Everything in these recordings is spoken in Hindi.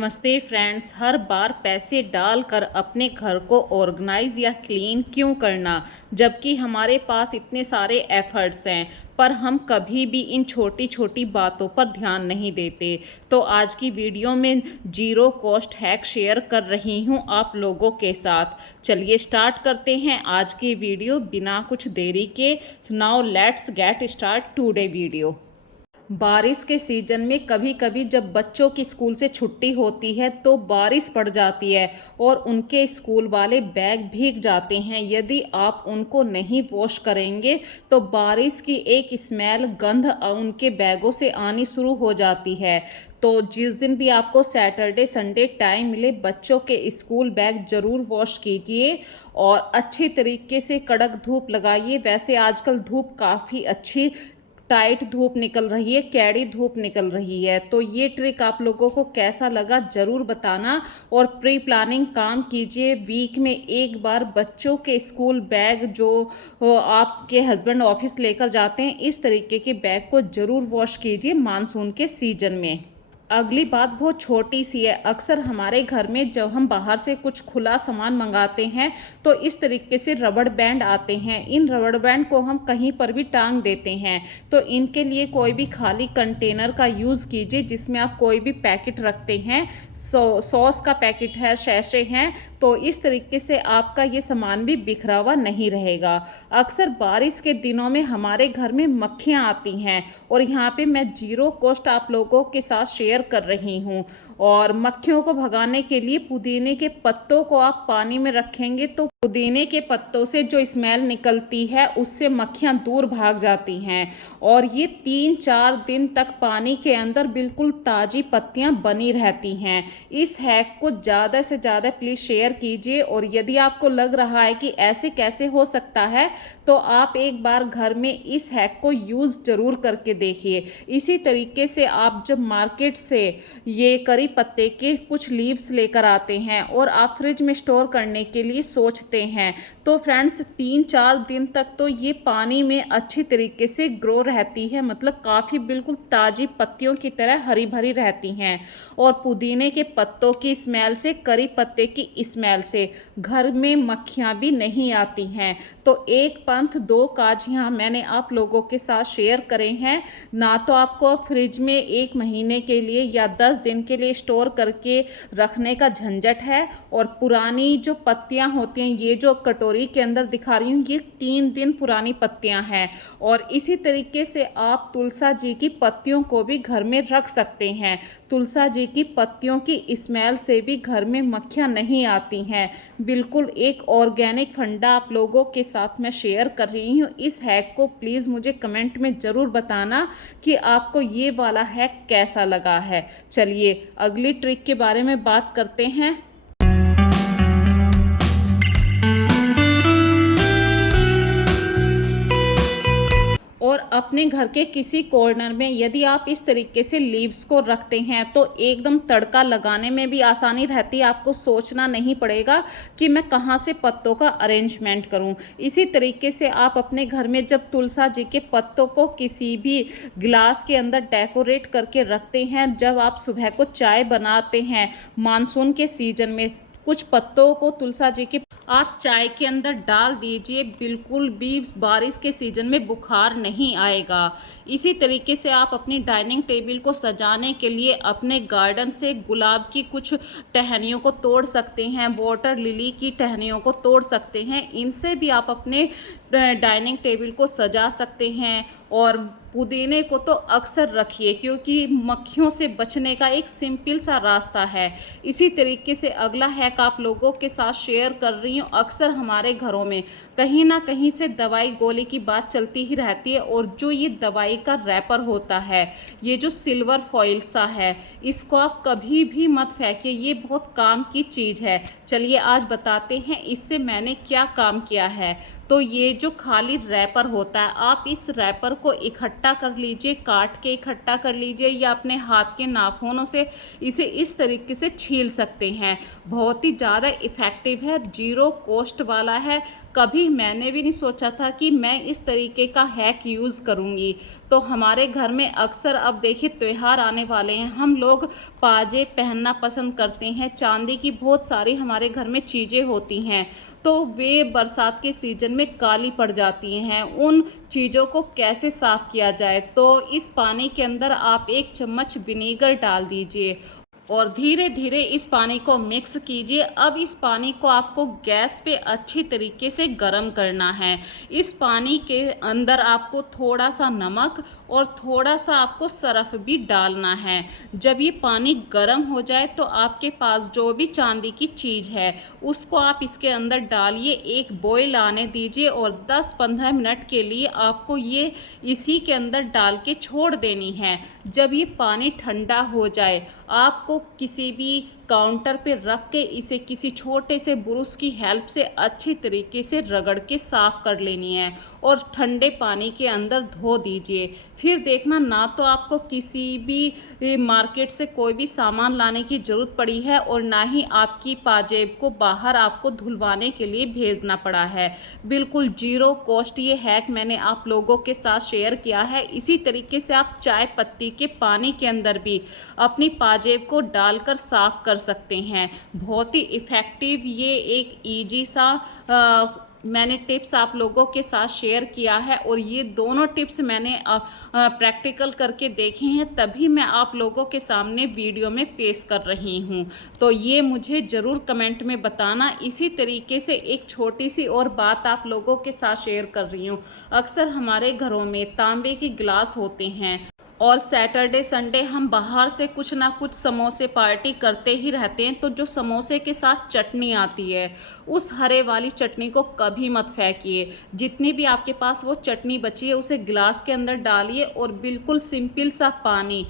नमस्ते फ्रेंड्स। हर बार पैसे डालकर अपने घर को ऑर्गेनाइज या क्लीन क्यों करना, जबकि हमारे पास इतने सारे एफर्ट्स हैं, पर हम कभी भी इन छोटी छोटी बातों पर ध्यान नहीं देते। तो आज की वीडियो में जीरो कॉस्ट हैक शेयर कर रही हूँ आप लोगों के साथ। चलिए स्टार्ट करते हैं आज की वीडियो बिना कुछ देरी के। Now let's get start today video. बारिश के सीज़न में कभी कभी जब बच्चों की स्कूल से छुट्टी होती है तो बारिश पड़ जाती है और उनके स्कूल वाले बैग भीग जाते हैं। यदि आप उनको नहीं वॉश करेंगे तो बारिश की एक स्मेल गंध उनके बैगों से आनी शुरू हो जाती है। तो जिस दिन भी आपको सैटरडे संडे टाइम मिले, बच्चों के स्कूल बैग ज़रूर वॉश कीजिए और अच्छी तरीके से कड़क धूप लगाइए। वैसे आजकल धूप काफ़ी अच्छी टाइट धूप निकल रही है, कैड़ी धूप निकल रही है। तो ये ट्रिक आप लोगों को कैसा लगा ज़रूर बताना और प्री प्लानिंग काम कीजिए। वीक में एक बार बच्चों के स्कूल बैग जो आपके हस्बैंड ऑफिस लेकर जाते हैं, इस तरीके के बैग को ज़रूर वॉश कीजिए मानसून के सीजन में। अगली बात बहुत छोटी सी है। अक्सर हमारे घर में जब हम बाहर से कुछ खुला सामान मंगाते हैं तो इस तरीके से रबड़ बैंड आते हैं। इन रबड़ बैंड को हम कहीं पर भी टांग देते हैं। तो इनके लिए कोई भी खाली कंटेनर का यूज़ कीजिए जिसमें आप कोई भी पैकेट रखते हैं, सॉस का पैकेट है, शैशे हैं, तो इस तरीके से आपका ये सामान भी बिखरा हुआ नहीं रहेगा। अक्सर बारिश के दिनों में हमारे घर में मक्खियाँ आती हैं और यहाँ पे मैं जीरो कॉस्ट आप लोगों के साथ शेयर कर रही हूँ। और मक्खियों को भगाने के लिए पुदीने के पत्तों को आप पानी में रखेंगे तो पुदीने के पत्तों से जो स्मेल निकलती है उससे मक्खियाँ दूर भाग जाती हैं। और ये 3-4 दिन तक पानी के अंदर बिल्कुल ताज़ी पत्तियाँ बनी रहती हैं। इस हैक को ज़्यादा से ज़्यादा प्लीज़ शेयर कीजिए। और यदि आपको लग रहा है कि ऐसे कैसे हो सकता है तो आप एक बार घर में इस हैक को यूज़ ज़रूर करके देखिए। इसी तरीके से आप जब मार्केट से ये करी पत्ते के कुछ लीव्स लेकर आते हैं और आप फ्रिज में स्टोर करने के लिए सोचते हैं तो फ्रेंड्स 3-4 दिन तक तो ये पानी में अच्छी तरीके से ग्रो रहती है, मतलब काफ़ी बिल्कुल ताज़ी पत्तियों की तरह हरी भरी रहती हैं। और पुदीने के पत्तों की स्मेल से, करी पत्ते की स्मेल से घर में मक्खियाँ भी नहीं आती हैं। तो एक पंथ दो काज यहाँ मैंने आप लोगों के साथ शेयर करे हैं। ना तो आपको फ्रिज में 1 महीने के लिए या 10 दिन के लिए स्टोर करके रखने का झंझट है, और पुरानी जो पत्तियां होती हैं, ये जो कटोरी के अंदर दिखा रही हूँ, ये 3 दिन पुरानी पत्तियां हैं। और इसी तरीके से आप तुलसा जी की पत्तियों को भी घर में रख सकते हैं। तुलसा जी की पत्तियों की स्मेल से भी घर में मक्खियाँ नहीं आती हैं। बिल्कुल एक ऑर्गेनिक फंडा आप लोगों के साथ मैं शेयर कर रही हूँ। इस हैक को प्लीज़ मुझे कमेंट में ज़रूर बताना कि आपको ये वाला हैक कैसा लगा है। चलिए अगली ट्रिक के बारे में बात करते हैं। और अपने घर के किसी कॉर्नर में यदि आप इस तरीके से लीव्स को रखते हैं तो एकदम तड़का लगाने में भी आसानी रहती है। आपको सोचना नहीं पड़ेगा कि मैं कहाँ से पत्तों का अरेंजमेंट करूँ। इसी तरीके से आप अपने घर में जब तुलसा जी के पत्तों को किसी भी गिलास के अंदर डेकोरेट करके रखते हैं, जब आप सुबह को चाय बनाते हैं मानसून के सीजन में, कुछ पत्तों को तुलसा जी के आप चाय के अंदर डाल दीजिए। बिल्कुल भी बारिश के सीज़न में बुखार नहीं आएगा। इसी तरीके से आप अपनी डाइनिंग टेबल को सजाने के लिए अपने गार्डन से गुलाब की कुछ टहनियों को तोड़ सकते हैं, वाटर लिली की टहनियों को तोड़ सकते हैं। इनसे भी आप अपने डाइनिंग टेबल को सजा सकते हैं। और पुदीने को तो अक्सर रखिए क्योंकि मक्खियों से बचने का एक सिंपल सा रास्ता है। इसी तरीके से अगला हैक आप लोगों के साथ शेयर कर रही हूँ। अक्सर हमारे घरों में कहीं ना कहीं से दवाई गोली की बात चलती ही रहती है, और जो ये दवाई का रैपर होता है, ये जो सिल्वर फॉइल सा है, इसको आप कभी भी मत फेंकिए। ये बहुत काम की चीज़ है। चलिए आज बताते हैं इससे मैंने क्या काम किया है। तो ये जो खाली रैपर होता है, आप इस रैपर को इकट्ठा कर लीजिए, काट के इकट्ठा कर लीजिए या अपने हाथ के नाखूनों से इसे इस तरीके से छील सकते हैं। बहुत ही ज़्यादा इफ़ेक्टिव है, जीरो कॉस्ट वाला है। कभी मैंने भी नहीं सोचा था कि मैं इस तरीके का हैक यूज़ करूँगी। तो हमारे घर में अक्सर अब देखिए त्योहार आने वाले हैं, हम लोग पाजेब पहनना पसंद करते हैं, चांदी की बहुत सारी हमारे घर में चीज़ें होती हैं, तो वे बरसात के सीज़न में काली पड़ जाती हैं। उन चीज़ों को कैसे साफ़ किया जाए? तो इस पानी के अंदर आप 1 चम्मच विनेगर डाल दीजिए और धीरे धीरे इस पानी को मिक्स कीजिए। अब इस पानी को आपको गैस पे अच्छी तरीके से गर्म करना है। इस पानी के अंदर आपको थोड़ा सा नमक और थोड़ा सा आपको सरफ भी डालना है। जब ये पानी गर्म हो जाए तो आपके पास जो भी चांदी की चीज़ है उसको आप इसके अंदर डालिए, एक बॉईल आने दीजिए और 10-15 मिनट के लिए आपको ये इसी के अंदर डाल के छोड़ देनी है। जब ये पानी ठंडा हो जाए आपको किसी भी काउंटर पे रख के इसे किसी छोटे से ब्रश की हेल्प से अच्छी तरीके से रगड़ के साफ़ कर लेनी है और ठंडे पानी के अंदर धो दीजिए। फिर देखना, ना तो आपको किसी भी मार्केट से कोई भी सामान लाने की ज़रूरत पड़ी है और ना ही आपकी पाजेब को बाहर आपको धुलवाने के लिए भेजना पड़ा है। बिल्कुल ज़ीरो कॉस्ट ये हैक मैंने आप लोगों के साथ शेयर किया है। इसी तरीके से आप चाय पत्ती के पानी के अंदर भी अपनी पाजेब को डालकर साफ़ कर सकते हैं। बहुत ही इफ़ेक्टिव ये एक ईजी सा मैंने टिप्स आप लोगों के साथ शेयर किया है और ये दोनों टिप्स मैंने प्रैक्टिकल करके देखे हैं, तभी मैं आप लोगों के सामने वीडियो में पेश कर रही हूँ। तो ये मुझे ज़रूर कमेंट में बताना। इसी तरीके से एक छोटी सी और बात आप लोगों के साथ शेयर कर रही हूँ। अक्सर हमारे घरों में तांबे के गिलास होते हैं और सैटरडे संडे हम बाहर से कुछ ना कुछ समोसे पार्टी करते ही रहते हैं, तो जो समोसे के साथ चटनी आती है उस हरे वाली चटनी को कभी मत फेंकिए। जितनी भी आपके पास वो चटनी बची है उसे गिलास के अंदर डालिए और बिल्कुल सिंपल सा पानी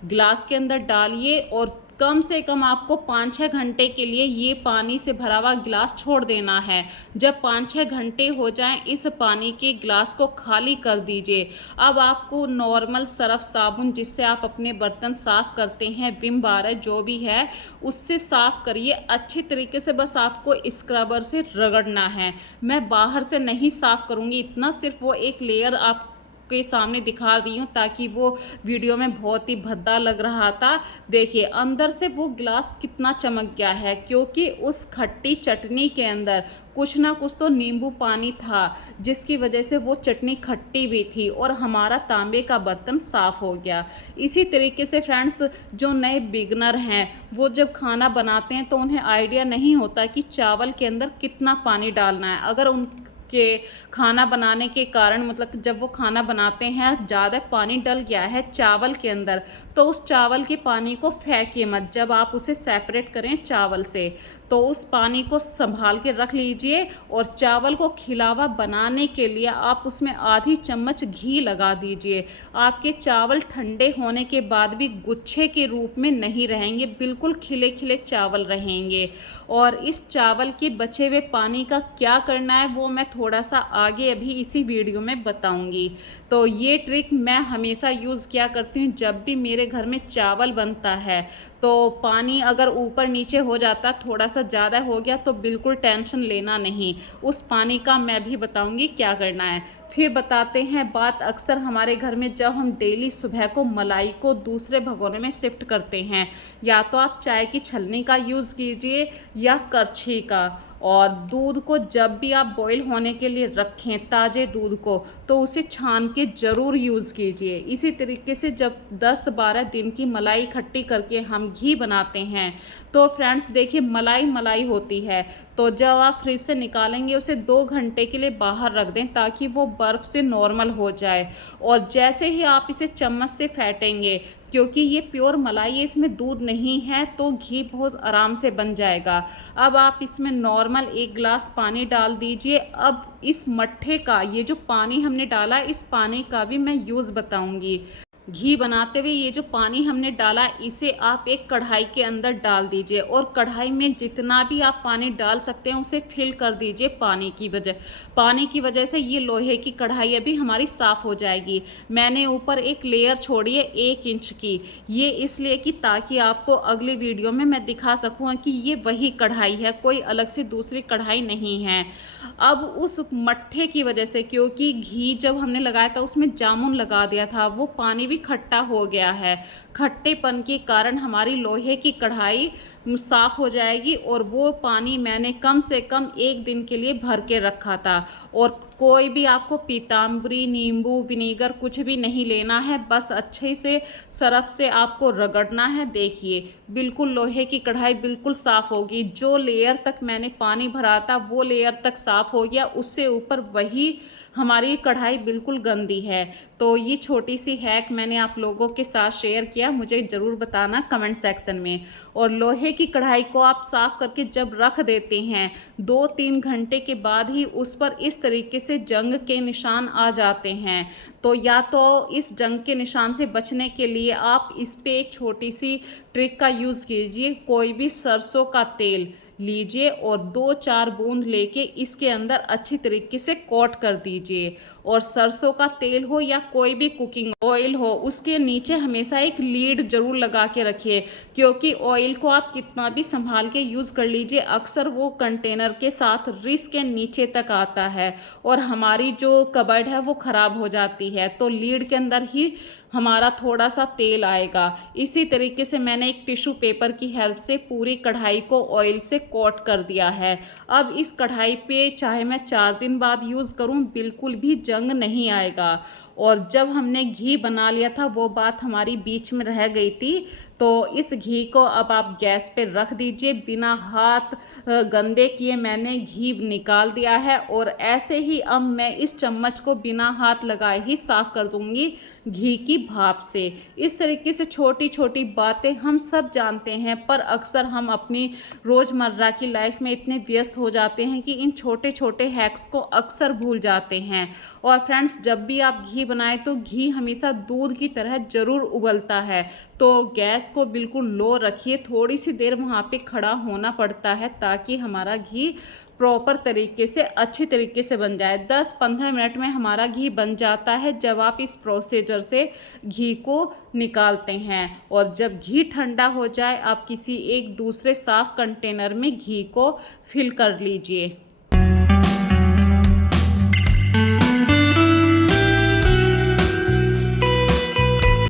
गिलास के अंदर डालिए और कम से कम आपको 5-6 घंटे के लिए ये पानी से भरा हुआ गिलास छोड़ देना है। जब 5-6 घंटे हो जाएं इस पानी के गिलास को खाली कर दीजिए। अब आपको नॉर्मल सर्फ साबुन जिससे आप अपने बर्तन साफ़ करते हैं, विम बार है जो भी है, उससे साफ़ करिए अच्छी तरीके से। बस आपको स्क्रबर से रगड़ना है। मैं बाहर से नहीं साफ़ करूँगी, इतना सिर्फ वो एक लेयर आप के सामने दिखा रही हूँ ताकि वो वीडियो में बहुत ही भद्दा लग रहा था। देखिए अंदर से वो गिलास कितना चमक गया है, क्योंकि उस खट्टी चटनी के अंदर कुछ ना कुछ तो नींबू पानी था जिसकी वजह से वो चटनी खट्टी भी थी और हमारा तांबे का बर्तन साफ़ हो गया। इसी तरीके से फ्रेंड्स, जो नए बिगनर हैं वो जब खाना बनाते हैं तो उन्हें आइडिया नहीं होता कि चावल के अंदर कितना पानी डालना है। अगर उन के खाना बनाने के कारण मतलब जब वो खाना बनाते हैं ज़्यादा पानी डल गया है चावल के अंदर, तो उस चावल के पानी को फेंकिए मत। जब आप उसे सेपरेट करें चावल से तो उस पानी को संभाल के रख लीजिए और चावल को खिलावा बनाने के लिए आप उसमें आधी चम्मच घी लगा दीजिए। आपके चावल ठंडे होने के बाद भी गुच्छे के रूप में नहीं रहेंगे, बिल्कुल खिले खिले चावल रहेंगे। और इस चावल के बचे हुए पानी का क्या करना है वो मैं थोड़ा सा आगे अभी इसी वीडियो में बताऊंगी। तो ये ट्रिक मैं हमेशा यूज़ किया करती हूँ जब भी मेरे घर में चावल बनता है। तो पानी अगर ऊपर नीचे हो जाता, थोड़ा सा ज़्यादा हो गया, तो बिल्कुल टेंशन लेना नहीं। उस पानी का मैं भी बताऊंगी क्या करना है। फिर बताते हैं बात, अक्सर हमारे घर में जब हम डेली सुबह को मलाई को दूसरे भगोने में शिफ्ट करते हैं, या तो आप चाय की छलनी का यूज़ कीजिए या करछी का। और दूध को जब भी आप बॉईल होने के लिए रखें, ताज़े दूध को, तो उसे छान के ज़रूर यूज़ कीजिए। इसी तरीके से जब 10-12 दिन की मलाई इकट्ठी करके हम घी बनाते हैं तो फ्रेंड्स देखिए मलाई मलाई होती है, तो जब आप फ्रिज से निकालेंगे उसे 2 घंटे के लिए बाहर रख दें ताकि वो बर्फ़ से नॉर्मल हो जाए। और जैसे ही आप इसे चम्मच से फेंटेंगे, क्योंकि ये प्योर मलाई है, इसमें दूध नहीं है, तो घी बहुत आराम से बन जाएगा। अब आप इसमें नॉर्मल 1 गिलास पानी डाल दीजिए। अब इस मट्ठे का ये जो पानी हमने डाला, इस पानी का भी मैं यूज़ बताऊंगी। घी बनाते हुए ये जो पानी हमने डाला इसे आप एक कढ़ाई के अंदर डाल दीजिए और कढ़ाई में जितना भी आप पानी डाल सकते हैं उसे फिल कर दीजिए। पानी की वजह से ये लोहे की कढ़ाई अभी हमारी साफ़ हो जाएगी। मैंने ऊपर एक लेयर छोड़ी है 1 इंच की, ये इसलिए कि ताकि आपको अगली वीडियो में मैं दिखा सकूँ कि ये वही कढ़ाई है, कोई अलग से दूसरी कढ़ाई नहीं है। अब उस मट्ठे की वजह से, क्योंकि घी जब हमने लगाया था उसमें जामुन लगा दिया था, वो पानी भी खट्टा हो गया है। खट्टेपन के कारण हमारी लोहे की कढ़ाई साफ़ हो जाएगी। और वो पानी मैंने कम से कम 1 दिन के लिए भर के रखा था। और कोई भी आपको पीताम्बरी, नींबू, विनेगर कुछ भी नहीं लेना है, बस अच्छे से सरफ से आपको रगड़ना है। देखिए बिल्कुल लोहे की कढ़ाई बिल्कुल साफ़ होगी। जो लेयर तक मैंने पानी भरा था वो लेयर तक साफ़ हो गया, उससे ऊपर वही हमारी कढ़ाई बिल्कुल गंदी है। तो ये छोटी सी हैक मैंने आप लोगों के साथ शेयर किया, मुझे ज़रूर बताना कमेंट सेक्शन में। और लोहे की कढ़ाई को आप साफ़ करके जब रख देते हैं 2-3 घंटे के बाद ही उस पर इस तरीके से जंग के निशान आ जाते हैं। तो या तो इस जंग के निशान से बचने के लिए आप इस पे एक छोटी सी ट्रिक का यूज़ कीजिए। कोई भी सरसों का तेल लीजिए और 2-4 बूंद लेके इसके अंदर अच्छी तरीके से कोट कर दीजिए। और सरसों का तेल हो या कोई भी कुकिंग ऑयल हो, उसके नीचे हमेशा एक लीड जरूर लगा के रखिए, क्योंकि ऑयल को आप कितना भी संभाल के यूज़ कर लीजिए, अक्सर वो कंटेनर के साथ रिस के नीचे तक आता है और हमारी जो कबर्ड है वो ख़राब हो जाती है। तो लीड के अंदर ही हमारा थोड़ा सा तेल आएगा। इसी तरीके से मैंने एक टिश्यू पेपर की हेल्प से पूरी कढ़ाई को ऑयल से कोट कर दिया है। अब इस कढ़ाई पे चाहे मैं 4 दिन बाद यूज़ करूं, बिल्कुल भी जंग नहीं आएगा। और जब हमने घी बना लिया था वो बात हमारी बीच में रह गई थी। तो इस घी को अब आप गैस पे रख दीजिए। बिना हाथ गंदे किए मैंने घी निकाल दिया है। और ऐसे ही अब मैं इस चम्मच को बिना हाथ लगाए ही साफ़ कर दूंगी घी की भाप से। इस तरीके से छोटी छोटी बातें हम सब जानते हैं, पर अक्सर हम अपनी रोज़मर्रा की लाइफ में इतने व्यस्त हो जाते हैं कि इन छोटे छोटे हैक्स को अक्सर भूल जाते हैं। और फ्रेंड्स, जब भी आप घी बनाएं तो घी हमेशा दूध की तरह ज़रूर उबलता है। तो गैस को बिल्कुल लो रखिए, थोड़ी सी देर वहाँ पे खड़ा होना पड़ता है ताकि हमारा घी प्रॉपर तरीके से अच्छी तरीके से बन जाए। 10-15 मिनट में हमारा घी बन जाता है जब आप इस प्रोसीजर से घी को निकालते हैं। और जब घी ठंडा हो जाए आप किसी एक दूसरे साफ कंटेनर में घी को फिल कर लीजिए।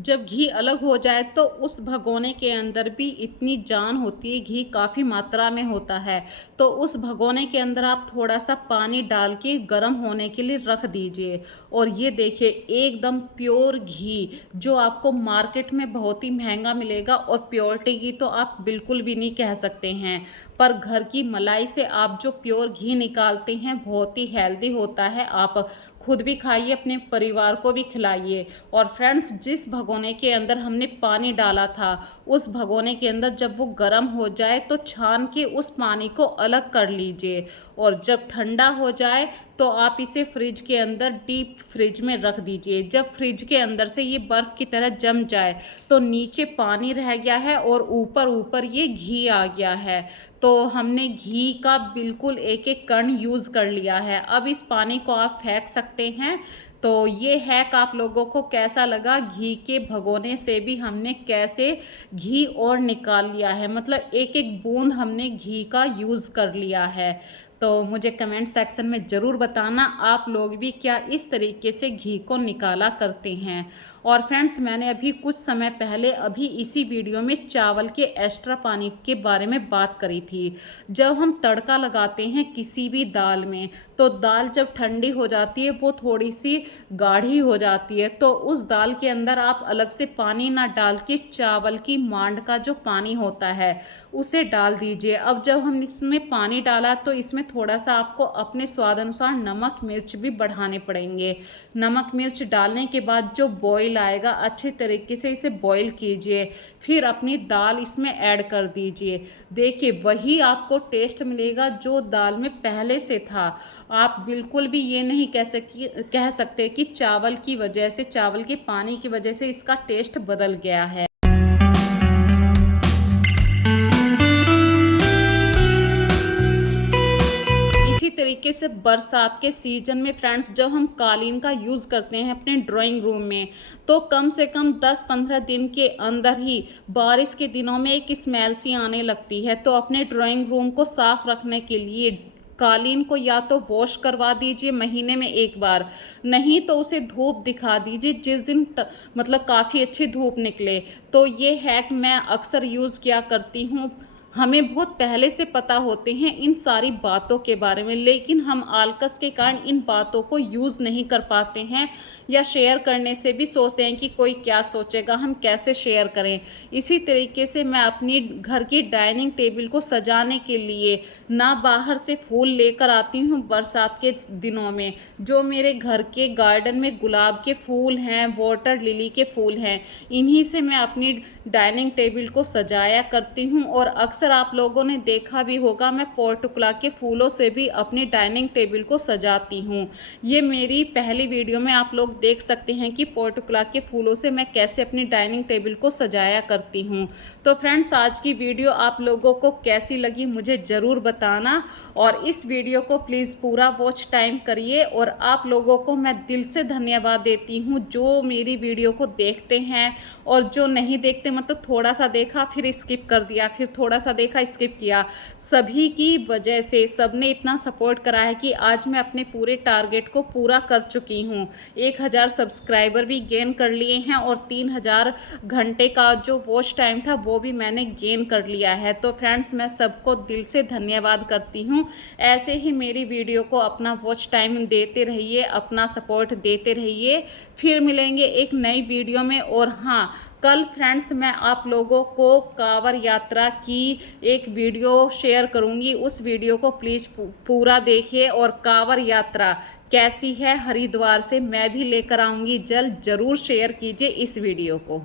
जब घी अलग हो जाए तो उस भगोने के अंदर भी इतनी जान होती है, घी काफ़ी मात्रा में होता है। तो उस भगोने के अंदर आप थोड़ा सा पानी डाल के गर्म होने के लिए रख दीजिए। और ये देखिए एकदम प्योर घी, जो आपको मार्केट में बहुत ही महंगा मिलेगा और प्योरिटी की तो आप बिल्कुल भी नहीं कह सकते हैं। पर घर की मलाई से आप जो प्योर घी निकालते हैं बहुत ही हेल्दी होता है। आप खुद भी खाइए, अपने परिवार को भी खिलाइए। और फ्रेंड्स, जिस भगोने के अंदर हमने पानी डाला था उस भगोने के अंदर जब वो गर्म हो जाए तो छान के उस पानी को अलग कर लीजिए। और जब ठंडा हो जाए तो आप इसे फ्रिज के अंदर डीप फ्रिज में रख दीजिए। जब फ्रिज के अंदर से ये बर्फ़ की तरह जम जाए तो नीचे पानी रह गया है और ऊपर ऊपर ये घी आ गया है। तो हमने घी का बिल्कुल एक एक कण यूज़ कर लिया है। अब इस पानी को आप फेंक सकते हैं। तो ये हैक आप लोगों को कैसा लगा? घी के भगोने से भी हमने कैसे घी और निकाल लिया है, मतलब एक एक बूंद हमने घी का यूज़ कर लिया है। तो मुझे कमेंट सेक्शन में ज़रूर बताना आप लोग भी क्या इस तरीके से घी को निकाला करते हैं। और फ्रेंड्स, मैंने अभी कुछ समय पहले अभी इसी वीडियो में चावल के एक्स्ट्रा पानी के बारे में बात करी थी। जब हम तड़का लगाते हैं किसी भी दाल में तो दाल जब ठंडी हो जाती है वो थोड़ी सी गाढ़ी हो जाती है। तो उस दाल के अंदर आप अलग से पानी ना डाल के चावल की मांड का जो पानी होता है उसे डाल दीजिए। अब जब हम इसमें पानी डाला तो इसमें थोड़ा सा आपको अपने स्वाद अनुसार नमक मिर्च भी बढ़ाने पड़ेंगे। नमक मिर्च डालने के बाद जो बॉईल आएगा अच्छे तरीके से इसे बॉईल कीजिए, फिर अपनी दाल इसमें ऐड कर दीजिए। देखिए वही आपको टेस्ट मिलेगा जो दाल में पहले से था। आप बिल्कुल भी ये नहीं कह सकते कि चावल की वजह से, चावल के पानी की वजह से इसका टेस्ट बदल गया है। इसी तरीके से बरसात के सीजन में फ्रेंड्स, जब हम कालीन का यूज़ करते हैं अपने ड्राइंग रूम में तो कम से कम 10-15 दिन के अंदर ही बारिश के दिनों में एक स्मेल सी आने लगती है। तो अपने ड्राइंग रूम को साफ रखने के लिए कालीन को या तो वॉश करवा दीजिए महीने में एक बार, नहीं तो उसे धूप दिखा दीजिए जिस दिन मतलब काफ़ी अच्छी धूप निकले। तो ये हैक मैं अक्सर यूज़ किया करती हूँ। हमें बहुत पहले से पता होते हैं इन सारी बातों के बारे में, लेकिन हम आलकस के कारण इन बातों को यूज़ नहीं कर पाते हैं, या शेयर करने से भी सोचते हैं कि कोई क्या सोचेगा, हम कैसे शेयर करें। इसी तरीके से मैं अपनी घर की डाइनिंग टेबल को सजाने के लिए ना बाहर से फूल लेकर आती हूँ बरसात के दिनों में, जो मेरे घर के गार्डन में गुलाब के फूल हैं, वाटर लिली के फूल हैं, इन्हीं से मैं अपनी डाइनिंग टेबल को सजाया करती हूँ। और अक्सर आप लोगों ने देखा भी होगा मैं पोर्टुकला के फूलों से भी अपनी डाइनिंग टेबल को सजाती हूँ। ये मेरी पहली वीडियो में आप लोग देख सकते हैं कि पोर्टुकला के फूलों से मैं कैसे अपनी डाइनिंग टेबल को सजाया करती हूँ। तो फ्रेंड्स, आज की वीडियो आप लोगों को कैसी लगी मुझे ज़रूर बताना, और इस वीडियो को प्लीज़ पूरा वॉच टाइम करिए। और आप लोगों को मैं दिल से धन्यवाद देती हूँ जो मेरी वीडियो को देखते हैं, और जो नहीं देखते मतलब थोड़ा सा देखा फिर स्किप कर दिया, फिर थोड़ा सा देखा स्किप किया, सभी की वजह से सबने इतना सपोर्ट करा है कि आज मैं अपने पूरे टारगेट को पूरा कर चुकी हूँ। 1000 सब्सक्राइबर भी गेन कर लिए हैं, और 3000 घंटे का जो वॉच टाइम था वो भी मैंने गेन कर लिया है। तो फ्रेंड्स, मैं सबको दिल से धन्यवाद करती हूँ। ऐसे ही मेरी वीडियो को अपना वॉच टाइम देते रहिए, अपना सपोर्ट देते रहिए। फिर मिलेंगे एक नई वीडियो में। और हाँ, कल फ्रेंड्स मैं आप लोगों को कांवड़ यात्रा की एक वीडियो शेयर करूंगी, उस वीडियो को प्लीज़ पूरा देखिए। और कांवड़ यात्रा कैसी है हरिद्वार से मैं भी लेकर आऊँगी जल्द, ज़रूर शेयर कीजिए इस वीडियो को।